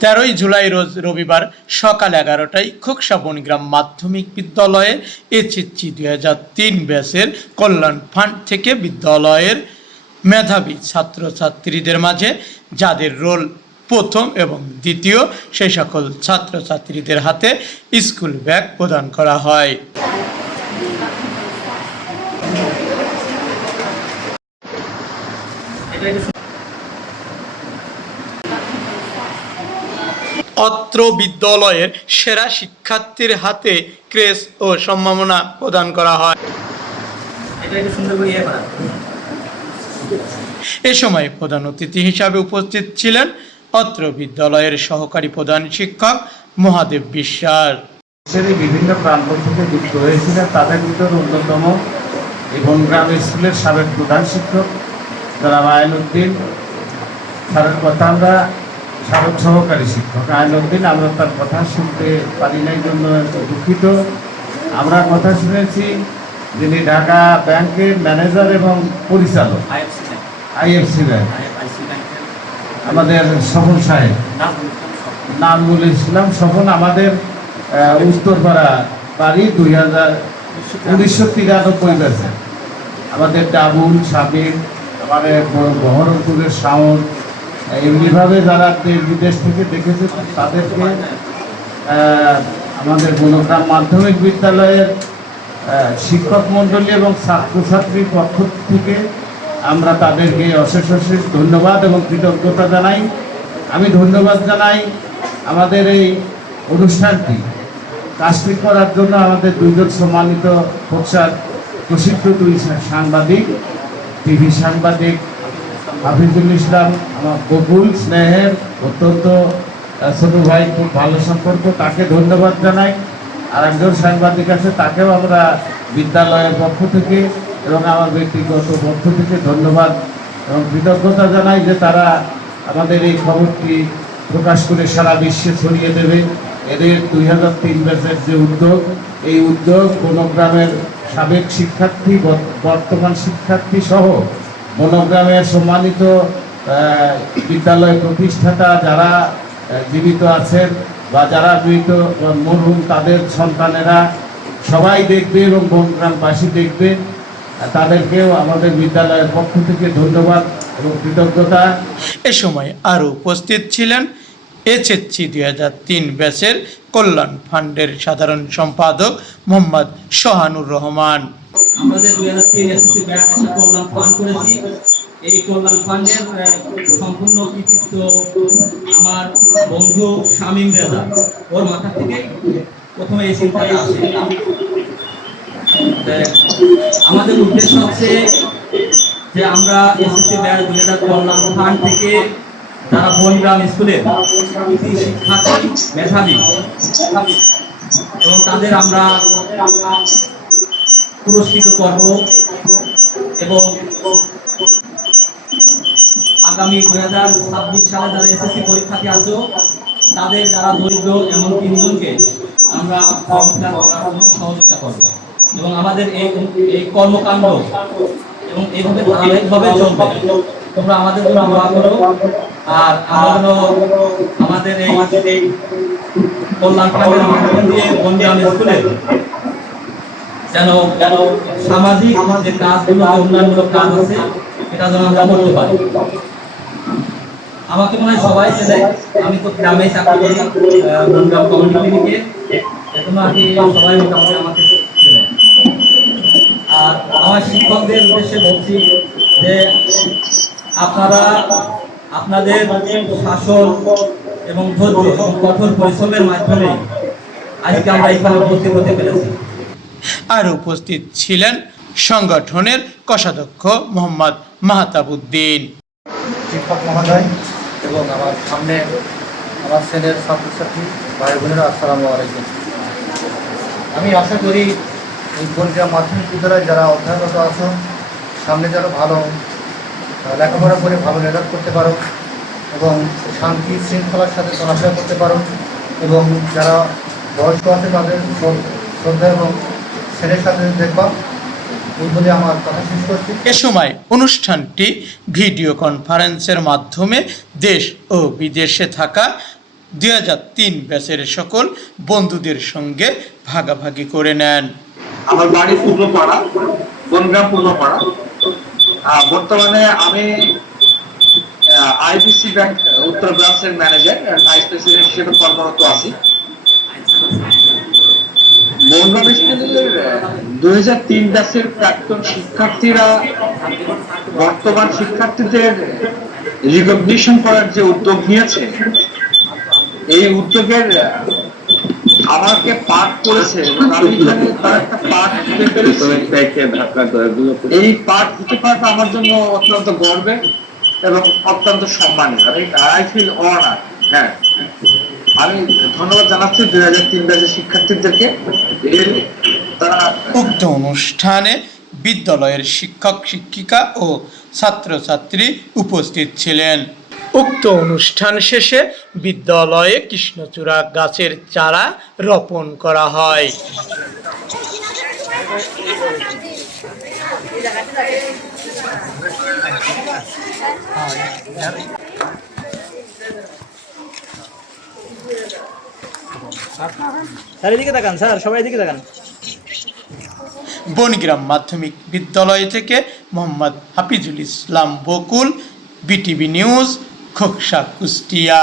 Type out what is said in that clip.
তেরোই জুলাই রোজ রবিবার সকাল এগারোটায় খোকসা বনগ্রাম মাধ্যমিক বিদ্যালয়ে এইচএসসি দুই হাজার তিন ব্যাচের কল্যাণ ফান্ড থেকে বিদ্যালয়ের মেধাবী ছাত্রছাত্রীদের মাঝে যাদের রোল প্রথম এবং দ্বিতীয়, সেই সকল ছাত্রছাত্রীদের হাতে স্কুল ব্যাগ প্রদান করা হয়। অত্র বিদ্যালয়ের সেরা শিক্ষার্থীর হাতে ক্রেস ও সম্মাননা প্রদান করা হয়। ইয়ে এ সময় প্রধান অতিথি হিসাবে উপস্থিত ছিলেন অত্র বিদ্যালয়ের সহকারী প্রধান শিক্ষক মহাদেব বিশ্বাস। বিভিন্ন প্রান্ত থেকে যুক্ত হয়েছিলেন। তাদের ভিতর অন্যতম এবং বনগ্রাম স্কুলের সাবেক প্রধান শিক্ষক যারা আয়ন উদ্দিন স্যারের কথা আমরা সাবেক সহকারী শিক্ষক। আয়ন উদ্দিন আমরা তার কথা শুনতে পারি নাই জন্য দুঃখিত। আমরা কথা শুনেছি যিনি ঢাকা ব্যাংকের ম্যানেজার এবং পরিচালক। IFC bank. আমাদের সফল সাহেব। নাম ইসলাম স্বপন আমাদের উত্তরপাড়া বাড়ি দুই হাজার উনিশশো তিরানব্বই ব্যাচে। আমাদের ডাবুল সাবির আমাদের বহরমপুরের শাওন এমনিভাবে যারা দেশ বিদেশ থেকে দেখেছে, তাদেরকে আমাদের বনগ্রাম মাধ্যমিক বিদ্যালয়ের শিক্ষক মণ্ডলী এবং ছাত্রছাত্রীর পক্ষ থেকে আমরা তাদেরকে অশেষ অশেষ ধন্যবাদ এবং কৃতজ্ঞতা জানাই। আমি ধন্যবাদ জানাই আমাদের এই অনুষ্ঠানটি। কাজটি করার জন্য আমাদের দুইজন সম্মানিত প্রসার প্রসিদ্ধ দুই সাংবাদিক, টিভি সাংবাদিক হাফিজুল ইসলাম, আমার বকুল স্নেহের অত্যন্ত ছোট ভাই, খুব ভালো সম্পর্ক, তাকে ধন্যবাদ জানাই। আর একজন সাংবাদিক আছে, তাকেও আমরা বিদ্যালয়ের পক্ষ থেকে এবং আমার ব্যক্তিগত পক্ষ থেকে ধন্যবাদ এবং কৃতজ্ঞতা জানাই যে তারা আমাদের এই খবরটি প্রকাশ করে সারা বিশ্বে ছড়িয়ে দেবে। এদের দুই হাজার তিন ব্যাচের যে উদ্যোগ, এই উদ্যোগ কোনো গ্রামের সাবেক শিক্ষার্থী বর্তমান শিক্ষার্থী সহ বনগ্রামের সম্মানিত বিদ্যালয় প্রতিষ্ঠাতা যারা জীবিত আছেন বা যারা বা মরহুম, তাদের সন্তানেরা সবাই দেখবে এবং বনগ্রামবাসী দেখবে। তাদেরকেও আমাদের বিদ্যালয়ের পক্ষ থেকে ধন্যবাদ এবং কৃতজ্ঞতা। এ সময় আরও উপস্থিত ছিলেন এইচএসসি দুই হাজার তিন ব্যাচের কল্যাণ ফান্ডের সাধারণ সম্পাদক মোহাম্মদ সোহানুর রহমান। আমরা যে দুই হাজার তিন এসএসসি ব্যাংক একটা কল্যাণ ফান্ড করেছি, এই কল্যাণ ফান্ডের সম্পূর্ণ কৃতিত্ব আমার বন্ধু শামীম রেজা। ওর মাথা থেকে প্রথমে এই চিন্তাটা আসে। আমাদের উদ্দেশ্য হচ্ছে যে আমরা এসএসসি ব্যাংক দুই হাজার কল্যাণ ফান্ড থেকে যারা বনগ্রাম স্কুলের শিক্ষার্থী, মেধাবী, এবং তাদের আমরা পুরস্কৃত করব এবং আগামী দুই হাজার ছাব্বিশ সালে যারা এসএসসি পরীক্ষার্থী আছো, তাদের যারা দরিদ্র এমন তিনজনকে আমরা ফর্ম ফিল সহযোগিতা করব। এবং আমাদের এই এই কর্মকাণ্ড এবং এইভাবে ধারাবাহিকভাবে চলবে। তোমরা আমাদের জন্য দোয়া করো। আর আমরা আমাদের এই কল্যাণ ফান্ডের মাধ্যম দিয়ে বন্দিয়াম স্কুলে যেন সামাজিক যে কাজগুলো উন্নয়নমূলক কাজ আছে, এটা যেন আমরা করতে পারি। আমাকে মনে হয় সবাই চেনে আমি তো গ্রামে চাকরি করি কমিউনিটি এখনও সবাই মোটামুটি আমাকে আর আমার শিক্ষকদের উদ্দেশ্যে বলছি যে, আপনারা আপনাদের শাসন এবং ধৈর্য এবং কঠোর পরিশ্রমের মাধ্যমে আজকে আমরা এখানে উপস্থিত হতে পেরেছি। আর উপস্থিত ছিলেন সংগঠনের কোষাধ্যক্ষ মোহাম্মদ মাহতাবুদ্দিন। শিক্ষক মহোদয় এবং আমার সামনে আমার শ্রেণির ছাত্রছাত্রী ভাই বোনেরা আসসালামু আলাইকুম। আমি আশা করি এই বনগ্রাম মাধ্যমিক বিদ্যালয়ে যারা অধ্যয়নরত আছো, সামনে যেন ভালো লেখাপড়া করে ভালো রেজাল্ট করতে পারো এবং শান্তি শৃঙ্খলার সাথে চলাফেরা করতে পারো এবং যারা বয়স্ক আছে তাদের শ্র- শ্রদ্ধা এবং ছেলের সাথে দেখবা এই বলে আমার কথা শেষ করছি। এ সময় অনুষ্ঠানটি ভিডিও কনফারেন্সের মাধ্যমে দেশ ও বিদেশে থাকা দুই হাজার তিন ব্যাচের সকল বন্ধুদের সঙ্গে ভাগাভাগি করে নেন। আমার বাড়ি পূর্বপাড়া বনগ্রাম পূর্বপাড়া আহ, বর্তমানে আমি আইবিসি ব্যাংক উত্তর ব্রাঞ্চের ম্যানেজার ভাইস প্রেসিডেন্ট হিসেবে কর্মরত আছি। ব্যাচের প্রাক্তন শিক্ষার্থীরা বর্তমান শিক্ষার্থীদের রিকগনিশন করার যে উদ্যোগ নিয়েছে, এই উদ্যোগের আমাকে পাঠ করেছে এই পাঠ দিতে পারাটা আমার জন্য অত্যন্ত গর্বের এবং অত্যন্ত সম্মানের। আই ফিল অনার হ্যাঁ। আমি ধন্যবাদ জানাচ্ছি দুই হাজার তিন ব্যাচের শিক্ষার্থীদেরকে। তারা উক্ত অনুষ্ঠানে বিদ্যালয়ের শিক্ষক শিক্ষিকা ও ছাত্রছাত্রী উপস্থিত ছিলেন। উক্ত অনুষ্ঠান শেষে বিদ্যালয়ে কৃষ্ণচূড়া গাছের চারা রোপণ করা হয়। স্যার, এদিকে তাকান, স্যার, সবাই এদিকে তাকান। বনগ্রাম মাধ্যমিক বিদ্যালয় থেকে মোহাম্মদ হাফিজুল ইসলাম বকুল, বিটিভি নিউজ, খোকসা কুষ্টিয়া।